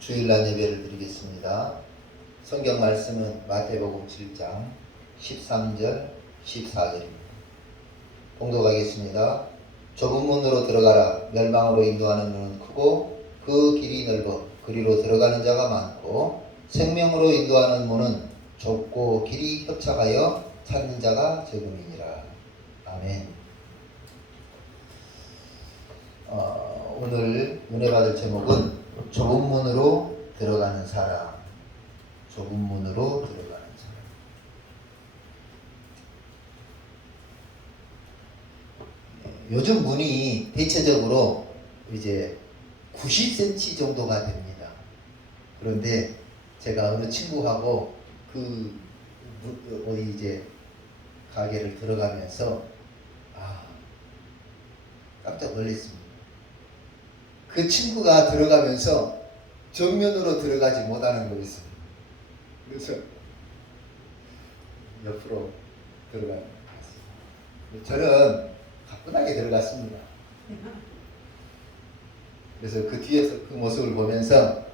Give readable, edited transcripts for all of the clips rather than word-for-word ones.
주일날 예배를 드리겠습니다. 성경 말씀은 마태복음 7장 13절 14절입니다. 봉독하겠습니다. 좁은 문으로 들어가라. 멸망으로 인도하는 문은 크고 그 길이 넓어 그리로 들어가는 자가 많고 생명으로 인도하는 문은 좁고 길이 협착하여 찾는 자가 적음이니라. 아멘. 오늘 은혜 받을 제목은 좁은 문으로 들어가는 사람. 좁은 문으로 들어가는 사람. 요즘 문이 대체적으로 이제 90cm 정도가 됩니다. 그런데 제가 어느 친구하고 어디 이제 가게를 들어가면서 깜짝 놀랐습니다. 그 친구가 들어가면서 정면으로 들어가지 못하는 거였습니다. 그래서 옆으로 들어가는 거였습니다. 저는 가뿐하게 들어갔습니다. 그래서 그 뒤에서 그 모습을 보면서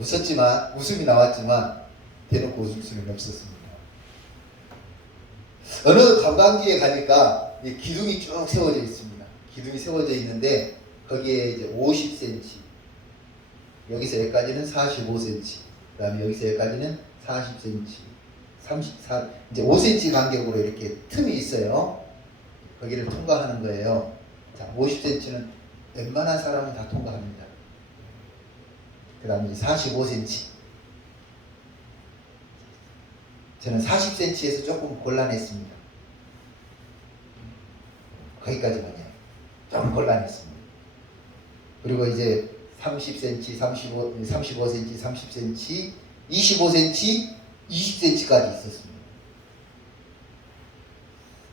웃었지만, 웃음이 나왔지만 대놓고 웃을 수는 없었습니다. 어느 관광지에 가니까 기둥이 쭉 세워져 있습니다. 기둥이 세워져 있는데 거기에 이제 50cm, 여기서 여기까지는 45cm, 그 다음에 여기서 여기까지는 40cm, 34, 이제 5cm 간격으로 이렇게 틈이 있어요. 거기를 통과하는 거예요. 자, 50cm는 웬만한 사람은 다 통과합니다. 그 다음에 45cm. 저는 40cm에서 조금 곤란했습니다. 거기까지만요. 조금 곤란했습니다. 그리고 이제 30cm, 35cm, 30cm, 25cm, 20cm까지 있었습니다.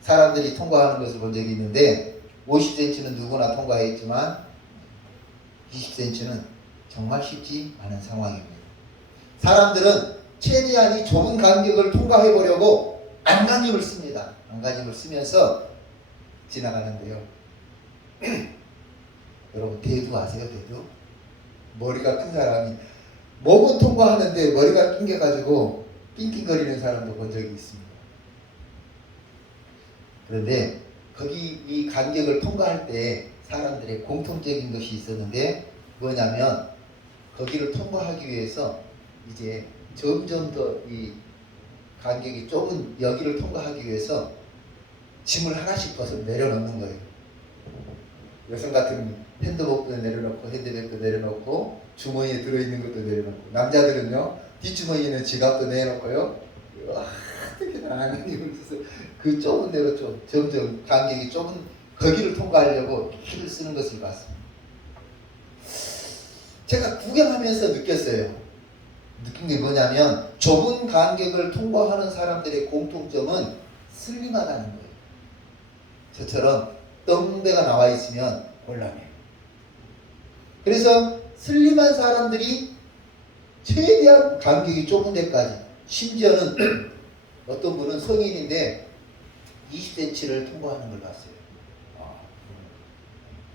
사람들이 통과하는 것을 본 적이 있는데 50cm는 누구나 통과했지만 20cm는 정말 쉽지 않은 상황입니다. 사람들은 최대한 이 좁은 간격을 통과해 보려고 안간힘을 씁니다. 안간힘을 쓰면서 지나가는데요. 여러분 대두 아세요? 대두? 머리가 큰 사람이 목은 통과하는데 머리가 낑겨가지고 낑낑거리는 사람도 본 적이 있습니다. 그런데 거기 이 간격을 통과할 때 사람들의 공통적인 것이 있었는데 뭐냐면 거기를 통과하기 위해서 이제 점점 더 이 간격이 좁은 여기를 통과하기 위해서 짐을 하나씩 벗어 내려놓는 거예요. 여성 같은 핸드복도 내려놓고 핸드백도 내려놓고 주머니에 들어있는 것도 내려놓고, 남자들은요 뒷주머니에는 지갑도 내놓고요. 어떻게 나가는 힘을 써서 그 좁은 데로 점점 간격이 좁은 거기를 통과하려고 힘을 쓰는 것을 봤습니다. 제가 구경하면서 느꼈어요. 느낀 게 뭐냐면 좁은 간격을 통과하는 사람들의 공통점은 슬림하다는 거예요. 저처럼 떵대가 나와 있으면 곤란해요. 그래서 슬림한 사람들이 최대한 간격이 좁은 데까지, 심지어는 어떤 분은 성인인데 20cm를 통과하는 걸 봤어요.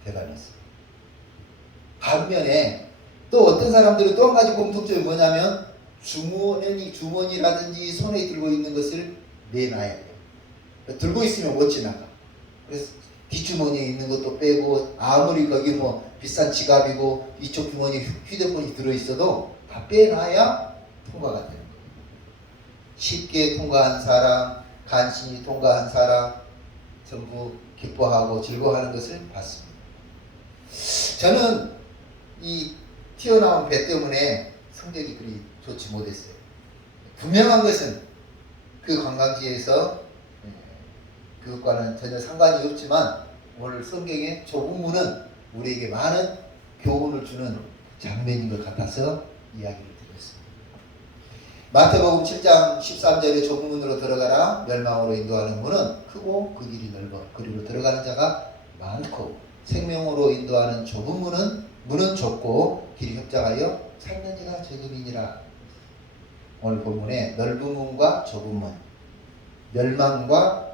대단했어요. 반면에 또 어떤 사람들은 또 한 가지 공통점이 뭐냐면 주머니라든지 손에 들고 있는 것을 내놔야 돼요. 들고 있으면 못 지나가. 그래서 뒷주머니에 있는 것도 빼고, 아무리 거기 뭐 비싼 지갑이고 이쪽 주머니에 휴대폰이 들어있어도 다 빼놔야 통과가 되는 거예요. 쉽게 통과한 사람, 간신히 통과한 사람 전부 기뻐하고 즐거워하는 것을 봤습니다. 저는 이 튀어나온 배 때문에 성적이 그리 좋지 못했어요. 분명한 것은 그 관광지에서 그것과는 전혀 상관이 없지만 오늘 성경의 좁은 문은 우리에게 많은 교훈을 주는 장면인 것 같아서 이야기를 드렸습니다. 마태복음 7장 13절에 좁은 문으로 들어가라. 멸망으로 인도하는 문은 크고 그 길이 넓어 그리로 들어가는 자가 많고 생명으로 인도하는 좁은 문은 좁고 길이 협착하여 찾는 자가 적음이니라. 오늘 본문에 넓은 문과 좁은 문, 멸망과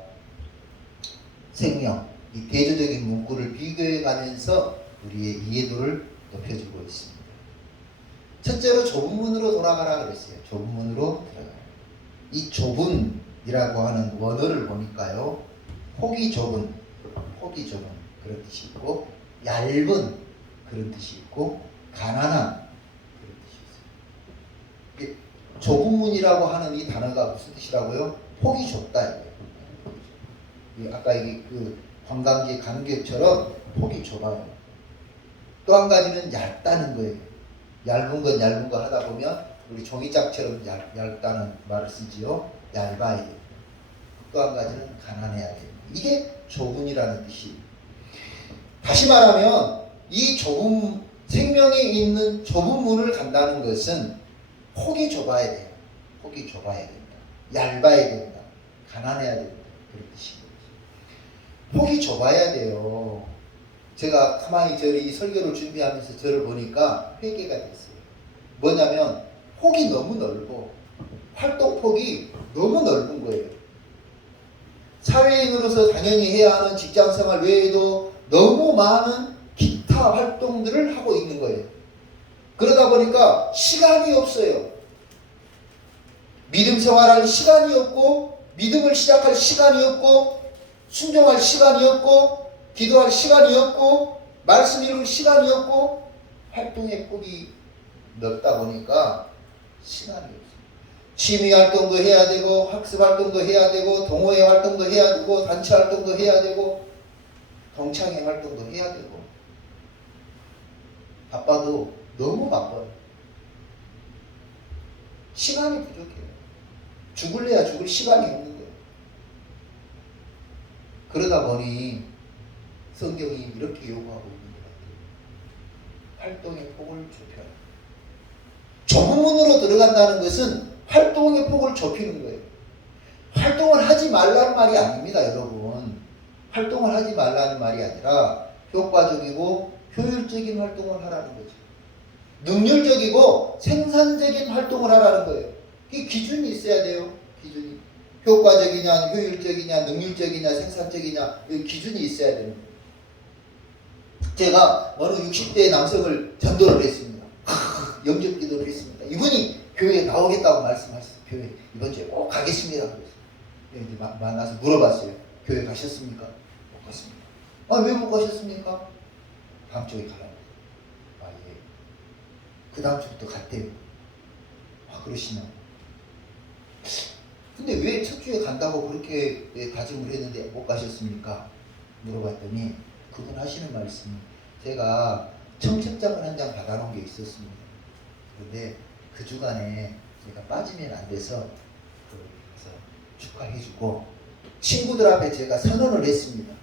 생명, 이 대조적인 문구를 비교해 가면서 우리의 이해도를 높여주고 있습니다. 첫째로 좁은 문으로 돌아가라 그랬어요. 좁은 문으로 들어가라. 이 좁은이라고 하는 원어를 보니까요. 폭이 좁은 그런 뜻이 있고, 얇은 그런 뜻이 있고, 가난한 그런 뜻이 있어요. 좁은 문이라고 하는 이 단어가 무슨 뜻이라고요? 폭이 좁다. 아까 그 관광지 간격처럼 폭이 좁아요. 또 한 가지는 얇다는 거예요. 얇은 거 하다 보면 우리 종이짝처럼 얇다는 말을 쓰지요. 얇아야 돼요. 또 한 가지는 가난해야 돼요. 이게 좁은이라는 뜻이에요. 다시 말하면 이 좁은 생명에 있는 좁은 문을 간다는 것은 폭이 좁아야 돼요. 폭이 좁아야 된다. 얇아야 된다. 가난해야 된다. 그런 뜻이에요. 폭이 좁아야 돼요. 제가 가만히 이 설교를 준비하면서 저를 보니까 회개가 됐어요. 뭐냐면 폭이 너무 넓어. 활동폭이 너무 넓은 거예요. 사회인으로서 당연히 해야 하는 직장생활 외에도 너무 많은 기타 활동들을 하고 있는 거예요. 그러다 보니까 시간이 없어요. 믿음 생활할 시간이 없고, 믿음을 시작할 시간이 없고, 순종할 시간이 없고, 기도할 시간이 없고, 말씀 읽을 시간이 없고, 활동의 폭이 넓다 보니까 시간이 없어요. 취미 활동도 해야 되고, 학습 활동도 해야 되고, 동호회 활동도 해야 되고, 단체 활동도 해야 되고, 동창회 활동도 해야 되고, 바빠도 너무 바빠요. 시간이 부족해요. 죽을래야 죽을 시간이 없는 거예요. 그러다 보니 성경이 이렇게 요구하고 있는 것 같아요. 활동의 폭을 좁혀라. 좁은 문으로 들어간다는 것은 활동의 폭을 좁히는 거예요. 활동을 하지 말라는 말이 아닙니다, 여러분. 활동을 하지 말라는 말이 아니라 효과적이고 효율적인 활동을 하라는 거죠. 능률적이고 생산적인 활동을 하라는 거예요. 이 기준이 있어야 돼요. 기준이. 효과적이냐, 효율적이냐, 능률적이냐, 생산적이냐, 이 기준이 있어야 됩니다. 제가 어느 60대 남성을 전도를 했습니다. 영접 기도를 했습니다. 이분이 교회에 나오겠다고 말씀하셨어요. 교회 이번 주에 꼭 가겠습니다. 그래서 이제 만나서 물어봤어요. 교회 가셨습니까? 못 갔습니다. 왜 못 가셨습니까? 다음 주에 가라고. 예. 그 다음 주부터 갔대요. 그러시나? 근데 왜 첫 주에 간다고 그렇게 다짐을 했는데 못 가셨습니까? 물어봤더니 그분 하시는 말씀이, 제가 청첩장을 한 장 받아놓은 게 있었습니다. 그런데 그 주간에 제가 빠지면 안 돼서 그래서 축하해주고, 친구들 앞에 제가 선언을 했습니다.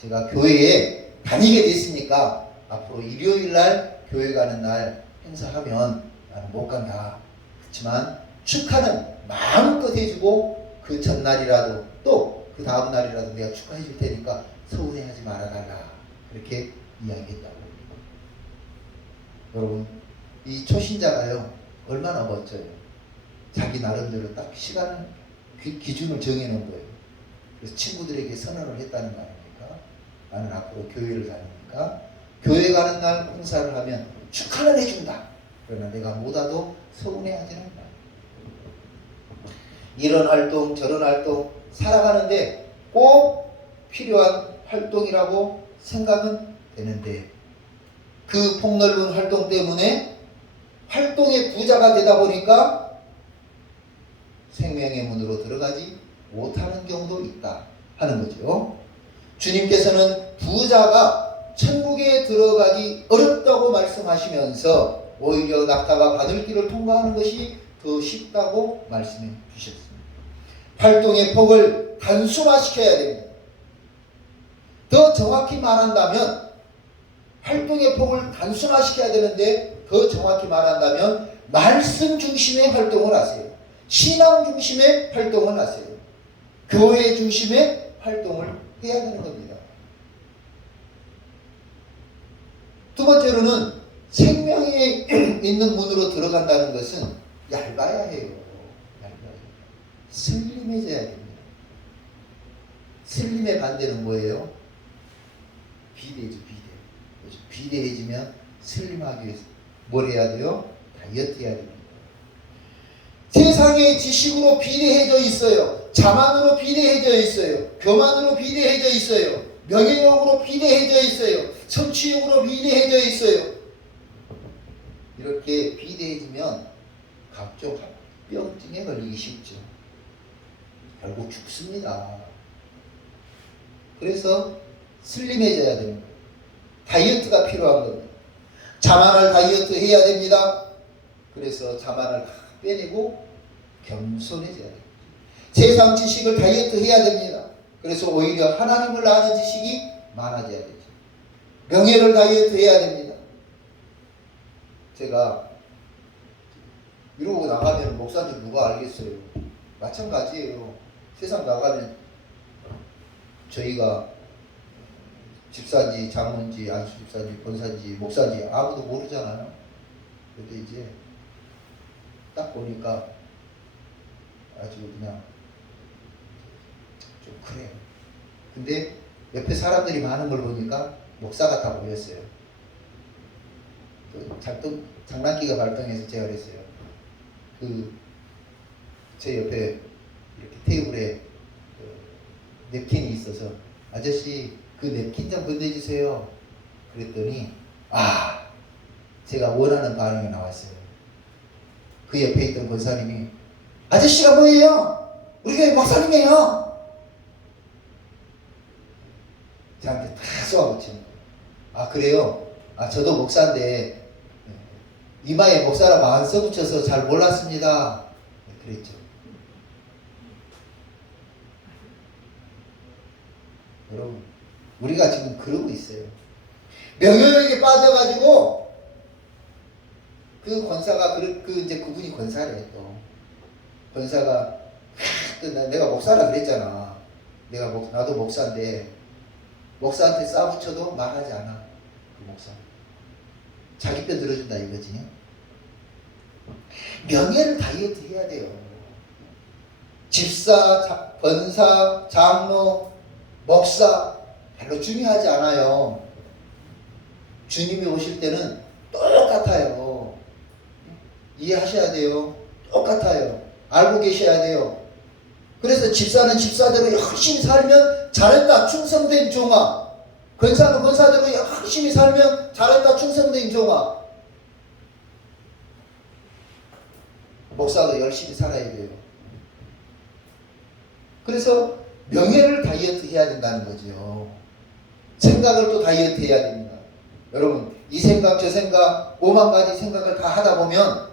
제가 교회에 다니게 됐으니까 앞으로 일요일날 교회 가는 날 행사하면 나는 못 간다. 그렇지만 축하는 마음껏 해주고, 그 전날이라도 또 그 다음 날이라도 내가 축하해 줄 테니까 서운해하지 말아달라. 그렇게 이야기했다고. 여러분, 이 초신자가요 얼마나 멋져요. 자기 나름대로 딱 시간을, 기준을 정해놓은 거예요. 그래서 친구들에게 선언을 했다는 거 아닙니까? 나는 앞으로 교회를 다니니까 교회 가는 날 행사를 하면 축하는 해준다. 그러나 내가 못 와도 서운해하지 않는다. 이런 활동 저런 활동 살아가는데 꼭 필요한 활동이라고 생각은 되는데, 그 폭넓은 활동 때문에 활동의 부자가 되다 보니까 생명의 문으로 들어가지 못하는 경우도 있다 하는 거죠. 주님께서는 부자가 천국에 들어가기 어렵다고 말씀하시면서 오히려 낙타가 바늘길을 통과하는 것이 더 쉽다고 말씀해 주셨습니다. 활동의 폭을 단순화시켜야 됩니다. 더 정확히 말한다면 활동의 폭을 단순화시켜야 되는데, 더 정확히 말한다면 말씀 중심의 활동을 하세요. 신앙 중심의 활동을 하세요. 교회 중심의 활동을 해야 되는 겁니다. 두 번째로는 생명에 있는 문으로 들어간다는 것은 얇아야 해요. 슬림해져야 됩니다. 슬림의 반대는 뭐예요? 비대죠, 비대. 비대해지면 슬림하기 위해서 뭘 해야 돼요? 다이어트 해야 됩니다. 세상의 지식으로 비례해져 있어요. 자만으로 비례해져 있어요. 교만으로 비례해져 있어요. 명예욕으로 비례해져 있어요. 성취욕으로 비례해져 있어요. 이렇게 비례해지면 각종 병증에 걸리기 쉽죠. 결국 죽습니다. 그래서 슬림해져야 됩니다. 다이어트가 필요한 겁니다. 자만을 다이어트 해야 됩니다. 그래서 자만을 다 빼내고 겸손해져야 됩니다. 세상 지식을 다이어트 해야 됩니다. 그래서 오히려 하나님을 아는 지식이 많아져야 되죠. 명예를 다이어트 해야 됩니다. 제가 이러고 나가면 목사님 누가 알겠어요? 마찬가지예요. 세상 나가면 저희가 집사인지 장로인지 안수집사인지 권사인지 목사인지 아무도 모르잖아요. 근데 이제 딱 보니까 아주 그냥 좀 그래요. 근데 옆에 사람들이 많은 걸 보니까 목사 같아 보였어요. 장난기가 발동해서 제가 그랬어요. 제 옆에 이렇게 테이블에 냅킨이 있어서 아저씨 그 냅킨 좀 건네주세요. 그랬더니 제가 원하는 반응이 나왔어요. 그 옆에 있던 권사님이 아저씨가 뭐예요? 우리 교회 목사님이에요. 저한테 다 쏘아붙이는 거예요. 그래요? 저도 목사인데 이마에 목사라고 안 써붙여서 잘 몰랐습니다. 그랬죠. 여러분, 우리가 지금 그러고 있어요. 명예욕에 빠져가지고 그 권사가 이제 그분이 권사래 또 권사가 내가 목사라 그랬잖아. 나도 목사인데 목사한테 싸붙여도 말하지 않아. 그 목사 자기 편 들어준다 이거지. 명예를 다이어트 해야 돼요. 집사, 권사, 장로, 목사 별로 중요하지 않아요. 주님이 오실 때는 똑같아요. 이해하셔야 돼요. 똑같아요. 알고 계셔야 돼요. 그래서 집사는 집사대로 열심히 살면 잘했다 충성된 종아, 권사는 권사대로 열심히 살면 잘했다 충성된 종아. 목사도 열심히 살아야 돼요. 그래서 명예를 다이어트 해야 된다는 거죠. 생각을 또 다이어트 해야 됩니다. 여러분, 이 생각 저 생각 5만 가지 생각을 다 하다 보면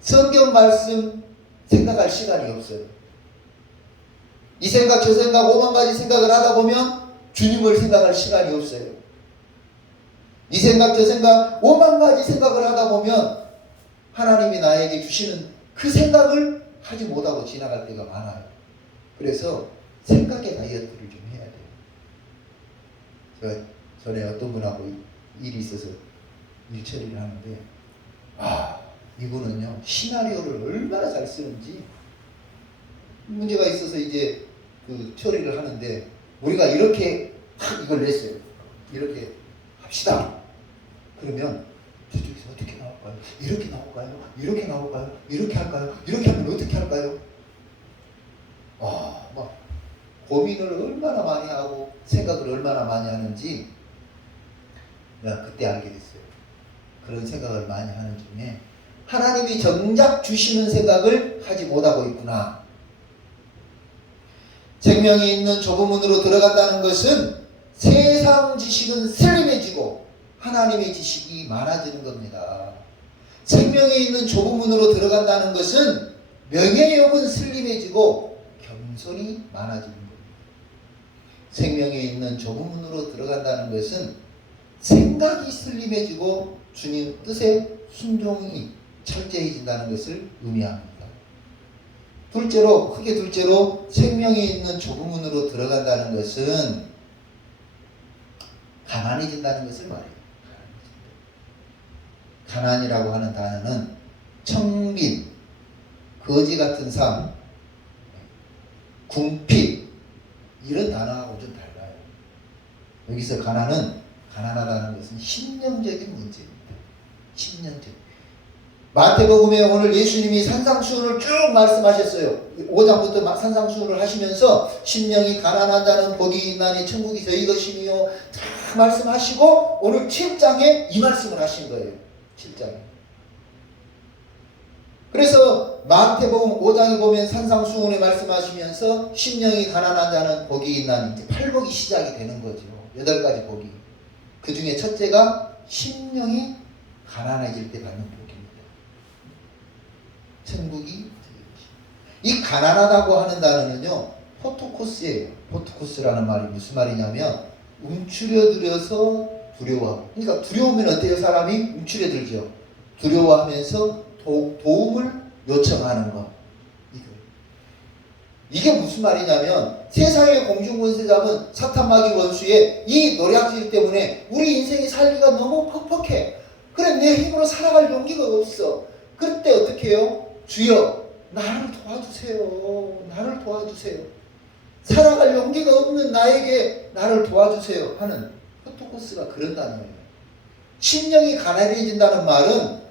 성경 말씀 생각할 시간이 없어요. 이 생각 저 생각 5만 가지 생각을 하다 보면 주님을 생각할 시간이 없어요. 이 생각 저 생각 5만 가지 생각을 하다 보면 하나님이 나에게 주시는 그 생각을 하지 못하고 지나갈 때가 많아요. 그래서 생각의 다이어트를 좀 해야 돼요. 제가 전에 어떤 분하고 일이 있어서 일 처리를 하는데 이분은요 시나리오를 얼마나 잘 쓰는지, 문제가 있어서 이제 그 처리를 하는데 우리가 이렇게 이걸 냈어요. 이렇게 합시다. 그러면 저쪽에서 어떻게 나올까요? 이렇게 나올까요? 이렇게 나올까요? 이렇게 할까요? 이렇게 하면 어떻게 할까요? 막 고민을 얼마나 많이 하고 생각을 얼마나 많이 하는지 내가 그때 알게 됐어요. 그런 생각을 많이 하는 중에 하나님이 정작 주시는 생각을 하지 못하고 있구나. 생명이 있는 좁은 문으로 들어간다는 것은 세상 지식은 슬림해지고 하나님의 지식이 많아지는 겁니다. 생명이 있는 좁은 문으로 들어간다는 것은 명예욕은 슬림해지고 겸손이 많아지는 겁니다. 생명에 있는 좁은 문으로 들어간다는 것은 생각이 슬림해지고 주님 뜻에 순종이 철저해진다는 것을 의미합니다. 크게 둘째로 생명에 있는 좁은 문으로 들어간다는 것은 가난해진다는 것을 말해요. 가난이라고 하는 단어는 청빈, 거지 같은 삶, 궁핍 이런 단어하고 좀 달라요. 여기서 가난하다는 것은 심령적인 문제입니다. 심령적. 마태복음에 오늘 예수님이 산상수훈을 쭉 말씀하셨어요. 5장부터 산상수훈을 하시면서 심령이 가난한 자는 복이 있나니 천국이 저희 것이며 다 말씀하시고 오늘 7장에 이 말씀을 하신 거예요. 7장에. 그래서 마태복음 5장에 보면 산상수훈에 말씀하시면서 심령이 가난한 자는 복이 있나니 이제 8복이 시작이 되는 거죠. 8가지 복이. 그 중에 첫째가 심령이 가난해질 때 받는 복입니다. 천국이 이 가난하다고 하는 단어는요 포토코스예요. 포토코스라는 말이 무슨 말이냐면 움츠려들어서 두려워하고, 그러니까 두려우면 어때요? 사람이 움츠려들죠. 두려워하면서 도움을 요청하는 것. 이게 무슨 말이냐면 세상의 공중권세 잡은 사탄 마귀 원수의 이 노략질 때문에 우리 인생이 살기가 너무 퍽퍽해. 그래, 내 힘으로 살아갈 용기가 없어. 그때 어떻게 해요? 주여 나를 도와주세요. 나를 도와주세요. 살아갈 용기가 없는 나에게 나를 도와주세요 하는 포토코스가 그런 단어예요. 심령이 가난해진다는 말은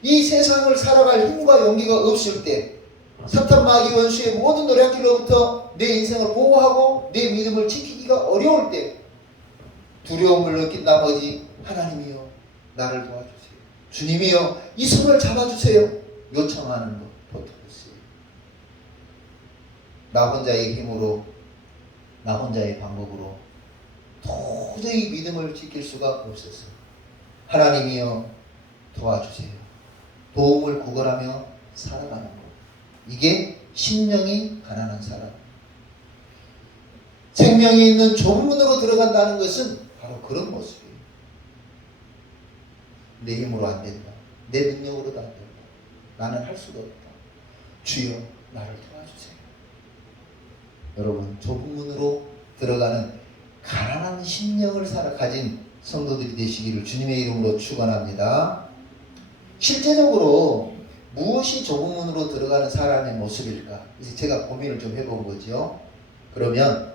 이 세상을 살아갈 힘과 용기가 없을 때, 사탄 마귀 원수의 모든 노략질로부터 내 인생을 보호하고 내 믿음을 지키기가 어려울 때 두려움을 느낀 나머지 하나님이여 나를 도와주세요. 주님이여 이 손을 잡아주세요. 요청하는 것, 포토코스예요. 나 혼자의 힘으로, 나 혼자의 방법으로 도저히 믿음을 지킬 수가 없어서 하나님이여 도와주세요. 도움을 구걸하며 살아가는 것. 이게 심령이 가난한 사람. 생명이 있는 좁은 문으로 들어간다는 것은 바로 그런 모습이에요. 내 힘으로 안 된다. 내 능력으로도 안 된다. 나는 할 수가 없다. 주여 나를 도와주세요. 여러분, 좁은 문으로 들어가는 가난한 심령을 가진 성도들이 되시기를 주님의 이름으로 축원합니다. 실제적으로 무엇이 좁은 문으로 들어가는 사람의 모습일까? 그래서 제가 고민을 좀 해본 거죠. 그러면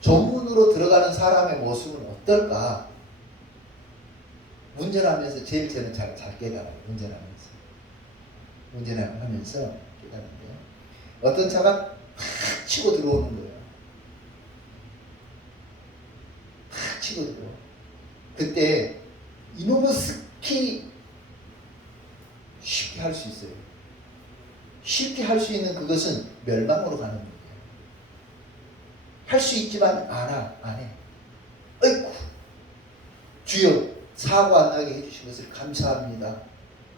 좁은 문으로 들어가는 사람의 모습은 어떨까? 운전하면서 제일 저는 잘 깨달아요. 운전하면서 깨달은데요. 어떤 차가 팍 치고 들어오는 거예요. 팍 치고 들어와. 그때 이놈의 스키 쉽게 할 수 있어요. 쉽게 할 수 있는 그것은 멸망으로 가는 거예요. 할 수 있지만 안 해. 어이쿠, 주여 사고 안 나게 해주신 것을 감사합니다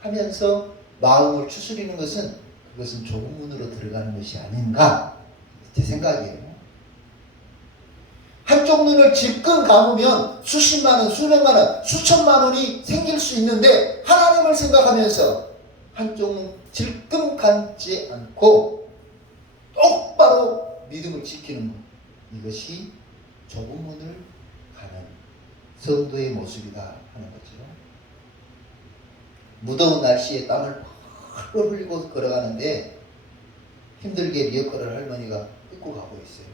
하면서 마음을 추스리는 것은 그것은 좁은 문으로 들어가는 것이 아닌가, 제 생각이에요. 한쪽 눈을 질끈 감으면 수십만 원, 수백만 원, 수천만 원이 생길 수 있는데 하나님을 생각하면서 한쪽 눈 질끈 감지 않고 똑바로 믿음을 지키는 것, 이것이 좁은 문을 가는 성도의 모습이다 하는 거죠. 무더운 날씨에 땀을 펄펄 흘리고 걸어가는데 힘들게 리어커를 할머니가 끌고 가고 있어요.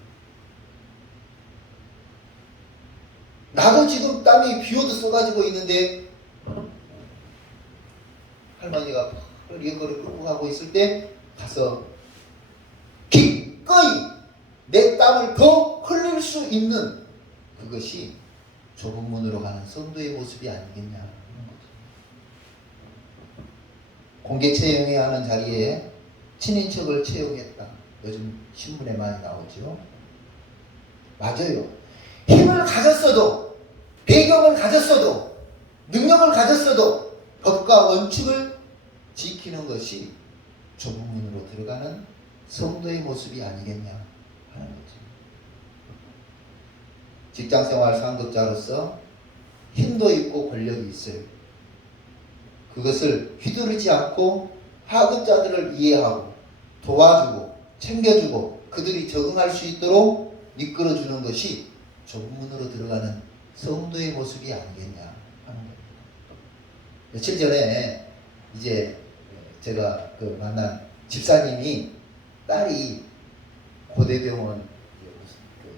나도 지금 땀이 비오듯 쏟아지고 있는데 할머니가 리어커를 끌고 가고 있을 때 가서 기꺼이 내 땀을 더 흘릴 수 있는 그것이 좁은 문으로 가는 성도의 모습이 아니겠냐 하는 거죠. 공개 채용해야 하는 자리에 친인척을 채용했다. 요즘 신문에 많이 나오죠. 맞아요. 힘을 가졌어도, 배경을 가졌어도, 능력을 가졌어도 법과 원칙을 지키는 것이 좁은 문으로 들어가는 성도의 모습이 아니겠냐 하는 거죠. 직장생활 상급자로서 힘도 있고 권력이 있어요. 그것을 휘두르지 않고 하급자들을 이해하고 도와주고 챙겨주고 그들이 적응할 수 있도록 이끌어주는 것이 좁은 문으로 들어가는 성도의 모습이 아니겠냐 하는 겁니다. 며칠 전에 이제 제가 그 만난 집사님이 딸이 고대병원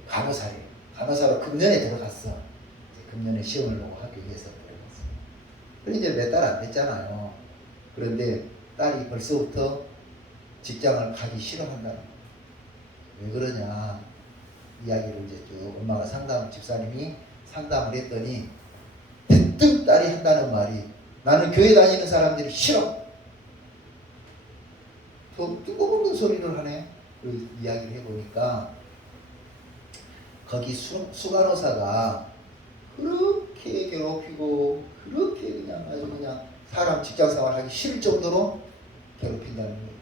간호사예요. 간호사로 금년에 들어갔어. 금년에 시험을 보고 학교에서 들어갔어. 그런데 이제 몇 달 안 됐잖아요. 그런데 딸이 벌써부터 직장을 가기 싫어한다는 거예요. 왜 그러냐 이야기를 이제 쭉 엄마가 집사님이 상담을 했더니 대뜸 딸이 한다는 말이 나는 교회 다니는 사람들이 싫어. 더 뜨거운 소리를 하네. 그 이야기를 해보니까 거기 수간호사가 그렇게 괴롭히고 그렇게 그냥 아주 그냥 사람 직장생활 하기 싫을 정도로 괴롭힌다는 거예요.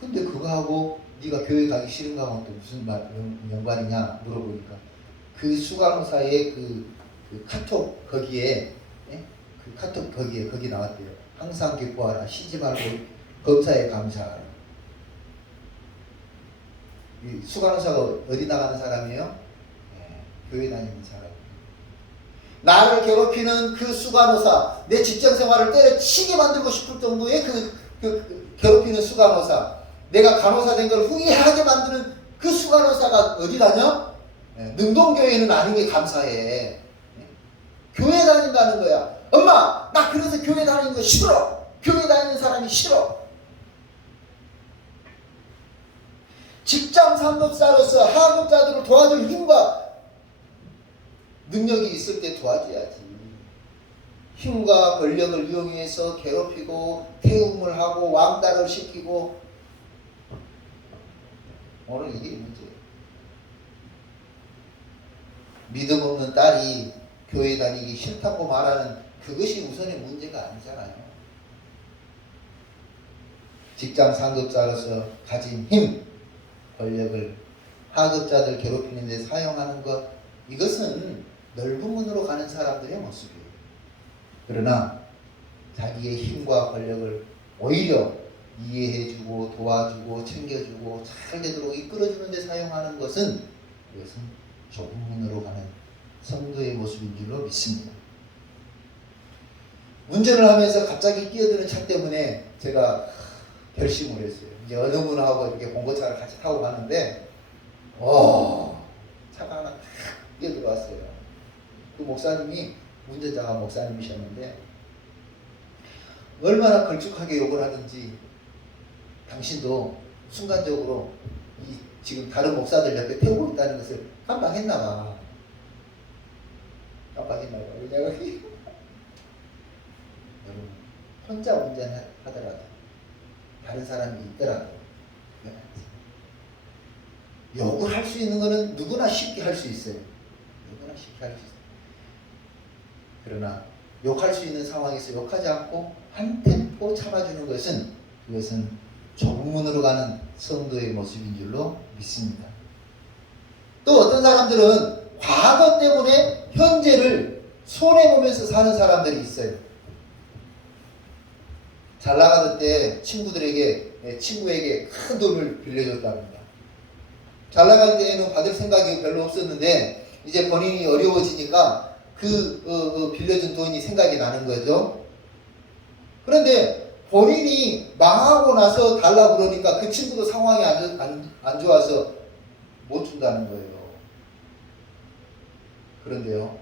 근데 그거하고 네가 교회 가기 싫은가 하고 또 무슨 연관이냐 물어보니까 그 수간호사의 그 카톡 거기에 그 카톡 거기 나왔대요. 항상 기뻐하라. 쉬지 말고 검사에 감사하라. 이 수간호사가 어디 나가는 사람이에요? 교회 다니는 사람. 나를 괴롭히는 그 수간호사, 내 직장생활을 때려치게 만들고 싶을 정도의 그 괴롭히는 수간호사, 내가 간호사 된 걸 후회하게 만드는 그 수간호사가 어디 다녀? 능동교회는 아닌 게 감사해. 교회 다닌다는 거야. 엄마, 나 그래서 교회 다니는 거 싫어. 교회 다니는 사람이 싫어. 직장 상급자로서 하급자들을 도와줄 힘과 능력이 있을 때 도와줘야지. 힘과 권력을 이용해서 괴롭히고 태움을 하고 왕따를 시키고 오늘 이게 문제예요. 믿음 없는 딸이 교회 다니기 싫다고 말하는 그것이 우선의 문제가 아니잖아요. 직장 상급자로서 가진 힘, 권력을 하급자들 괴롭히는 데 사용하는 것, 이것은 넓은 문으로 가는 사람들의 모습이에요. 그러나 자기의 힘과 권력을 오히려 이해해주고 도와주고 챙겨주고 잘 되도록 이끌어주는 데 사용하는 것은 이것은 좁은 문으로 가는 성도의 모습인 줄로 믿습니다. 운전을 하면서 갑자기 끼어드는 차 때문에 제가 결심을 했어요. 이제 어느 분하고 이렇게 봉고차를 같이 타고 가는데 차가 하나 탁 끼어들어왔어요. 그 목사님이 운전자가 목사님이셨는데 얼마나 걸쭉하게 욕을 하든지 당신도 순간적으로 이 지금 다른 목사들 옆에 태우고 있다는 것을 깜빡했나 봐. 내가 여러분 혼자 운전하더라도 다른 사람이 있더라도 욕을 할 수 있는 거는 누구나 쉽게 할 수 있어요. 누구나 쉽게 할 수 있어요. 그러나 욕할 수 있는 상황에서 욕하지 않고 한 템포 참아주는 것은 그것은 좁은 문으로 가는 성도의 모습인 줄로 믿습니다. 또 어떤 사람들은 과거 때문에 현재를 손해보면서 사는 사람들이 있어요. 잘 나가던 때 친구에게 큰 돈을 빌려줬답니다. 잘 나갈 때에는 받을 생각이 별로 없었는데 이제 본인이 어려워지니까 빌려준 돈이 생각이 나는 거죠. 그런데 본인이 망하고 나서 달라고 그러니까 그 친구도 상황이 안 좋아서 못 준다는 거예요. 그런데요,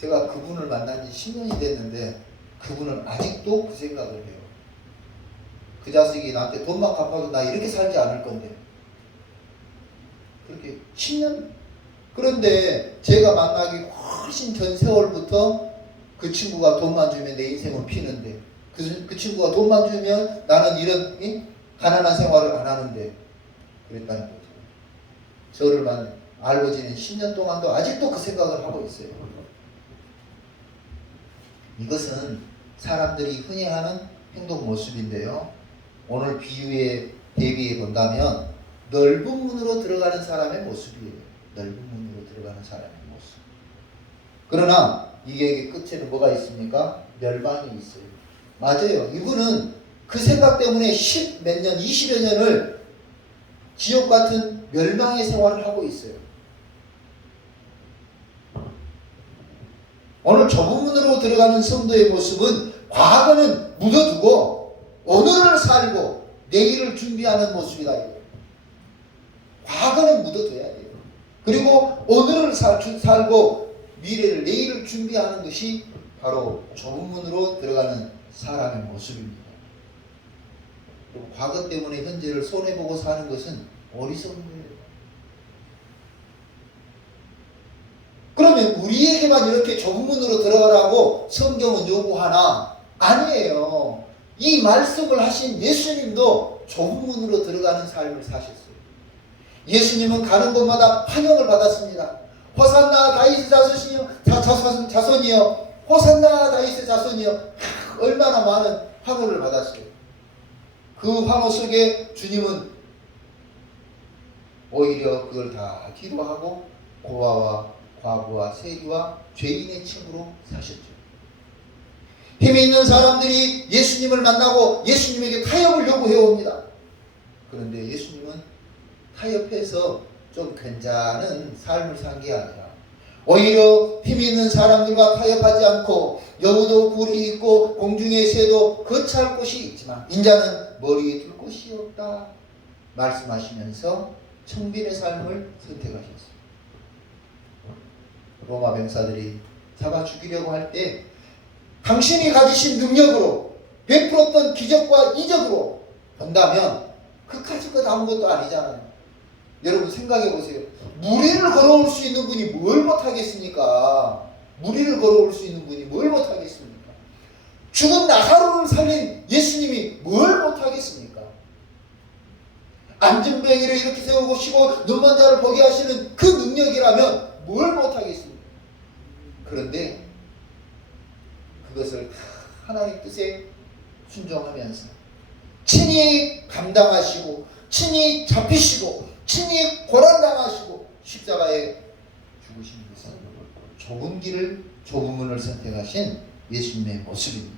제가 그분을 만난 지 10년이 됐는데 그분은 아직도 그 생각을 해요. 그 자식이 나한테 돈만 갚아도 나 이렇게 살지 않을 건데. 그렇게 10년? 그런데 제가 만나기 훨씬 전 세월부터 그 친구가 돈만 주면 내 인생은 피는데 그 친구가 돈만 주면 나는 이런 가난한 생활을 안 하는데 그랬다는 거죠. 저를 알고 지낸 10년 동안도 아직도 그 생각을 하고 있어요. 이것은 사람들이 흔히 하는 행동 모습인데요. 오늘 비유에 대비해 본다면 넓은 문으로 들어가는 사람의 모습이에요. 넓은 문으로 들어가는 사람의 모습. 그러나 이게 끝에는 뭐가 있습니까? 멸망이 있어요. 맞아요. 이분은 그 생각 때문에 10 몇 년, 20여 년을 지옥 같은 멸망의 생활을 하고 있어요. 오늘 좁은 문으로 들어가는 성도의 모습은 과거는 묻어두고 오늘을 살고 내일을 준비하는 모습이다. 과거는 묻어둬야 돼요. 그리고 오늘을 살고 미래를 내일을 준비하는 것이 바로 좁은 문으로 들어가는 사람의 모습입니다. 그리고 과거 때문에 현재를 손해보고 사는 것은 어리석은 거예요. 그러면 우리에게만 이렇게 좁은 문으로 들어가라고 성경은 요구하나? 아니에요. 이 말씀을 하신 예수님도 좁은 문으로 들어가는 삶을 사셨어요. 예수님은 가는 곳마다 환영을 받았습니다. 호산나 다윗의 자손이여, 호산나 다윗의 자손이여. 얼마나 많은 환호를 받았어요. 그 환호 속에 주님은 오히려 그걸 다 뒤로 하고 고아와 과부와 세리와 죄인의 친구로 사셨죠. 힘이 있는 사람들이 예수님을 만나고 예수님에게 타협을 요구해 옵니다. 그런데 예수님은 타협해서 좀 괜찮은 삶을 산 게 아니라 오히려 힘이 있는 사람들과 타협하지 않고 여우도 굴이 있고 공중의 새도 거처할 곳이 있지만 인자는 머리에 둘 곳이 없다 말씀하시면서 청빈의 삶을 선택하셨습니다. 로마 병사들이 잡아 죽이려고 할 때 당신이 가지신 능력으로 베풀었던 기적과 이적으로 본다면 그까짓 것 아무것도 아니잖아요. 여러분 생각해 보세요. 무리를 걸어올 수 있는 분이 뭘 못하겠습니까? 무리를 걸어올 수 있는 분이 뭘 못하겠습니까? 죽은 나사로를 살린 예수님이 뭘 못하겠습니까? 앉은 뱅이를 이렇게 세우고 쉬고 눈먼 자를 보게 하시는 그 능력이라면 뭘 못하겠습니까? 그런데 그것을 하나님 뜻에 순종하면서 친히 감당하시고 친히 잡히시고 친히 고난당하시고 십자가에 죽으신 것은 좁은 길을 좁은 문을 선택하신 예수님의 모습입니다.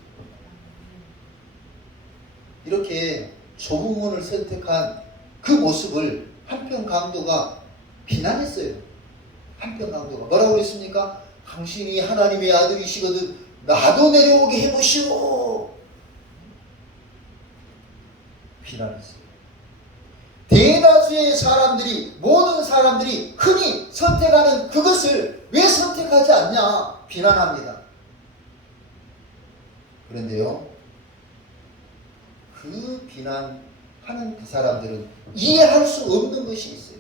이렇게 좁은 문을 선택한 그 모습을 한편 강도가 비난했어요. 한편 강도가 뭐라고 그랬습니까? 당신이 하나님의 아들이시거든 나도 내려오게 해보시오. 비난했어요. 대다수의 사람들이 모든 사람들이 흔히 선택하는 그것을 왜 선택하지 않냐 비난합니다. 그런데요 그 비난하는 그 사람들은 이해할 수 없는 것이 있어요.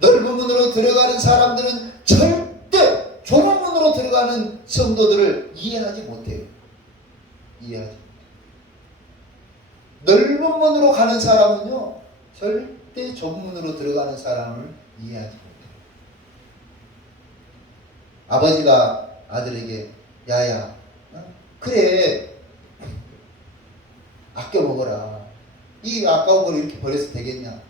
넓은 문으로 들어가는 사람들은 절대 좁은 문으로 들어가는 성도들을 이해하지 못해요. 이해하지 못해요. 넓은 문으로 가는 사람은요 절대 좁은 문으로 들어가는 사람을 이해하지 못해요. 아버지가 아들에게 야야 그래 아껴 먹어라. 이 아까운 걸 이렇게 버려서 되겠냐.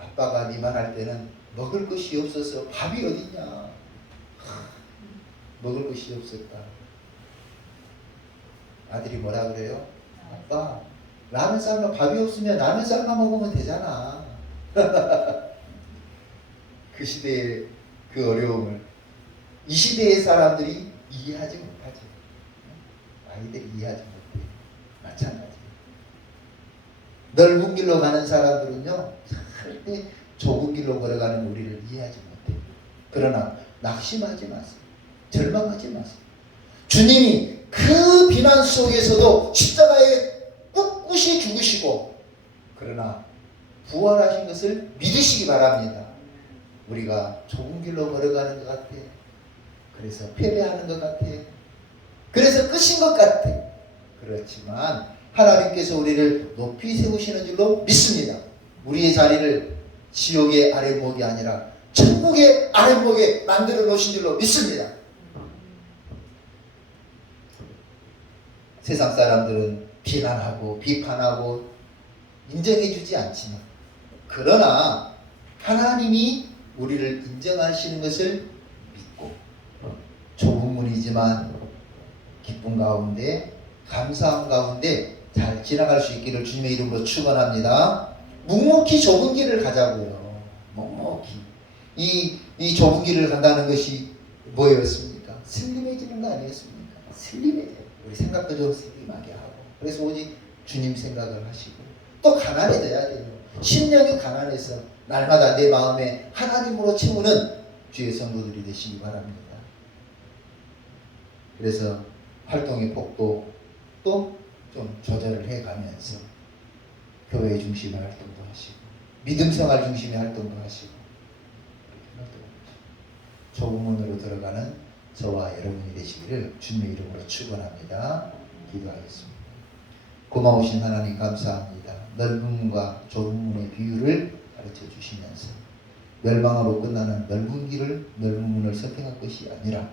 아빠가 니만 할 때는 먹을 것이 없어서 밥이 어딨냐. 먹을 것이 없었다. 아들이 뭐라 그래요? 아빠 라면 삶아 밥이 없으면 라면 삶아 먹으면 되잖아. 그 시대의 그 어려움을 이 시대의 사람들이 이해하지 못하죠. 아이들이 이해하지 못해요. 마찬가지. 넓은 길로 가는 사람들은요 절대 좁은 길로 걸어가는 우리를 이해하지 못해요. 그러나 낙심하지 마세요. 절망하지 마세요. 주님이 그 비난 속에서도 십자가에 꿋꿋이 죽으시고 그러나 부활하신 것을 믿으시기 바랍니다. 우리가 좁은 길로 걸어가는 것 같아. 그래서 패배하는 것 같아. 그래서 끝인 것 같아. 그렇지만 하나님께서 우리를 높이 세우시는 줄로 믿습니다. 우리의 자리를 지옥의 아랫목이 아니라 천국의 아랫목에 만들어 놓으신 줄로 믿습니다. 세상 사람들은 비난하고 비판하고 인정해주지 않지만 그러나 하나님이 우리를 인정하시는 것을 믿고 좁은 문이지만 기쁨 가운데 감사함 가운데 잘 지나갈 수 있기를 주님의 이름으로 축원합니다. 묵묵히 좁은 길을 가자고요. 묵묵히 이 좁은 길을 간다는 것이 뭐였습니까? 슬림해지는 거 아니었습니까? 슬림해져요. 우리 생각도 좀 슬림하게 하고 그래서 오직 주님 생각을 하시고 또 가난해져야 돼요. 심령이 가난해서 날마다 내 마음에 하나님으로 채우는 주의 성도들이 되시기 바랍니다. 그래서 활동의 폭도 또 좀 조절을 해가면서 교회 중심의 활동도 하시고 믿음 생활 중심의 활동도 하시고 조국문으로 들어가는 저와 여러분이 되시기를 주님의 이름으로 축원합니다. 기도하겠습니다. 고마우신 하나님 감사합니다. 넓은 문과 좁은 문의 비유를 가르쳐 주시면서 멸망으로 끝나는 넓은 길을 넓은 문을 선택할 것이 아니라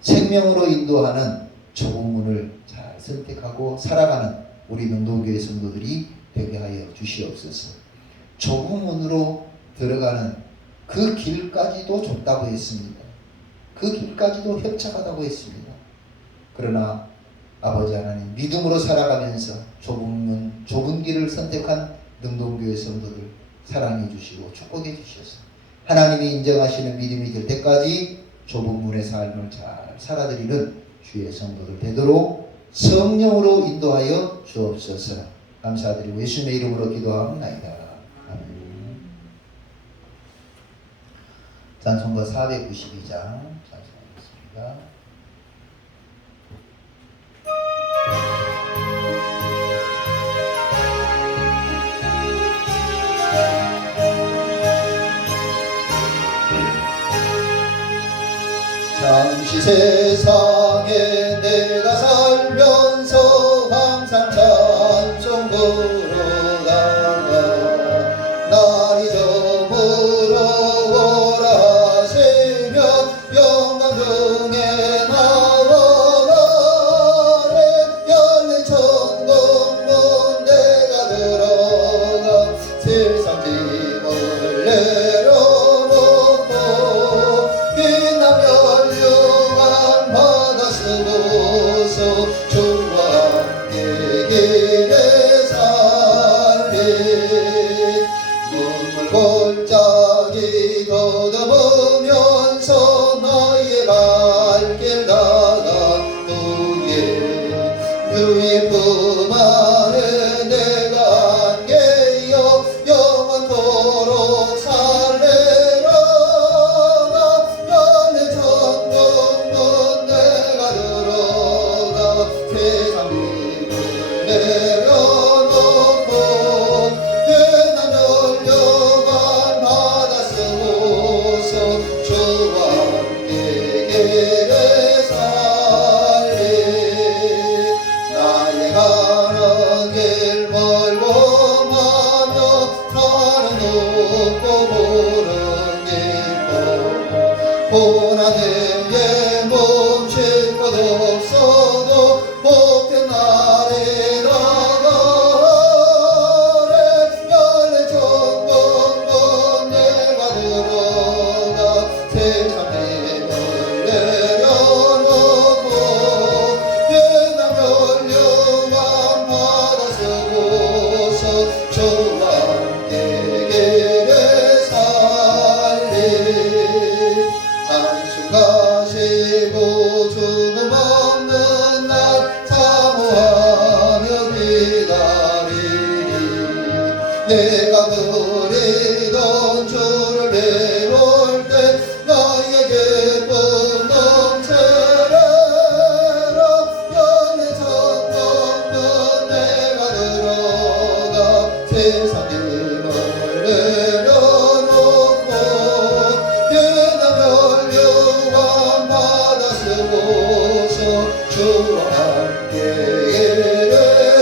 생명으로 인도하는 좁은 문을 잘 선택하고 살아가는 우리 능동교회 성도들이 되게 하여 주시옵소서. 좁은 문으로 들어가는 그 길까지도 좁다고 했습니다. 그 길까지도 협착하다고 했습니다. 그러나 아버지 하나님 믿음으로 살아가면서 좁은 문, 좁은 길을 선택한 능동교회 성도들 사랑해 주시고 축복해 주셔서 하나님이 인정하시는 믿음이 될 때까지 좁은 문의 삶을 잘 살아드리는 주의 성도들 되도록 성령으로 인도하여 주옵소서. 감사드리고 예수님의 이름으로 기도하옵나이다. 아멘. 찬송가 492장 찬송하겠습니다. 잠시 세상에 내가 살면서 항상 찬송 부르다가 날이 저물어 오라 하시며 영광 중에 나와가래 열린 천국문 내가 들어가 세상 짐을 내려놓고 빛나며 주와 함께 길에 살리 눈물 골짜기 더듬으면서 나의 갈 길 다가 후에 주의 품 안에 내가 안개여 영원토록 살래라 열린 천국문 내가 들어가 세상 힘을 내려놓고 은한 열려간 바다 쓰고서 주와 함께 길에 살리 나의 가는 길 멀고 마며 가는 높고 모른 길도 고난에 멈출 것 없어도 복된 날에 나가래 열린 천국문 내가 들어가 세상 힘을 내려놓고 빛나 멸류관 바다 쓰고서 주와 함께 길에 살리 한숨 가시고 죽음 없는 날 사모하며 기다리니 내가 그리던 주를 배울 때 나의 기쁨 넘쳐라 열린 천국문 내가 들어가 세상 힘을 내려놓고 빛나며 멸류관 바다 쓰고서 주와 함께 길에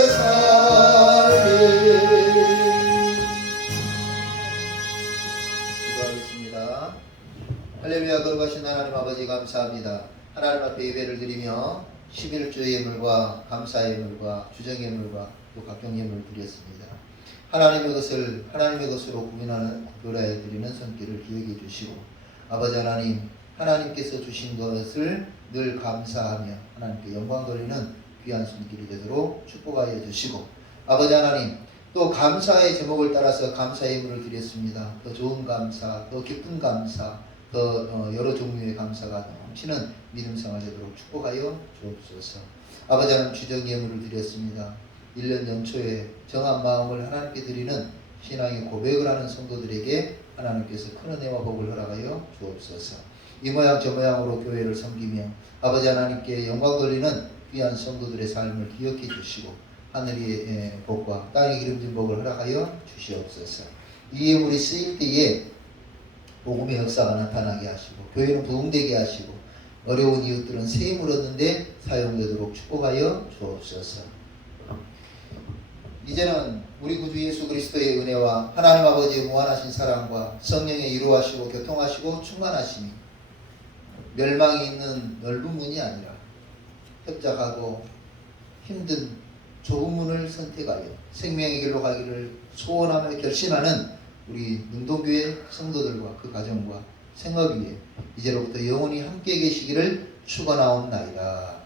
살리 기도하겠습니다. 할렐루야. 거룩하신 하나님 아버지 감사합니다. 하나님 앞에 예배를 드리며 11조 예물과 감사 예물과 주정 예물과 또 각종 예물을 드렸습니다. 하나님의 것으로 구별하여 드리는 손길을 기억해 주시고 아버지 하나님 하나님께서 주신 것을 늘 감사하며 하나님께 영광 돌리는 귀한 손길이 되도록 축복하여 주시고 아버지 하나님 또 감사의 제목을 따라서 감사 예물을 드렸습니다. 더 좋은 감사, 더 기쁜 감사, 더 여러 종류의 감사가 넘치는 믿음 생활 되도록 축복하여 주옵소서. 아버지 하나님 주정 예물을 드렸습니다. 1년 연초에 정한 마음을 하나님께 드리는 신앙의 고백을 하는 성도들에게 하나님께서 큰 은혜와 복을 허락하여 주옵소서. 이 모양 저 모양으로 교회를 섬기며 아버지 하나님께 영광 돌리는 귀한 성도들의 삶을 기억해 주시고 하늘의 복과 땅의 기름진 복을 허락하여 주시옵소서. 이 예물이 쓰일 때에 복음의 역사가 나타나게 하시고 교회는 부흥되게 하시고 어려운 이웃들은 새 힘을 얻는데 사용되도록 축복하여 주옵소서. 이제는 우리 구주 예수 그리스도의 은혜와 하나님 아버지의 무한하신 사랑과 성령의 이루하시고 교통하시고 충만하심이 멸망이 있는 넓은 문이 아니라 협작하고 힘든 좁은 문을 선택하여 생명의 길로 가기를 소원하며 결심하는 우리 능동교회 성도들과 그 가정과 생각 위에 이제로부터 영원히 함께 계시기를 축원하옵나이다.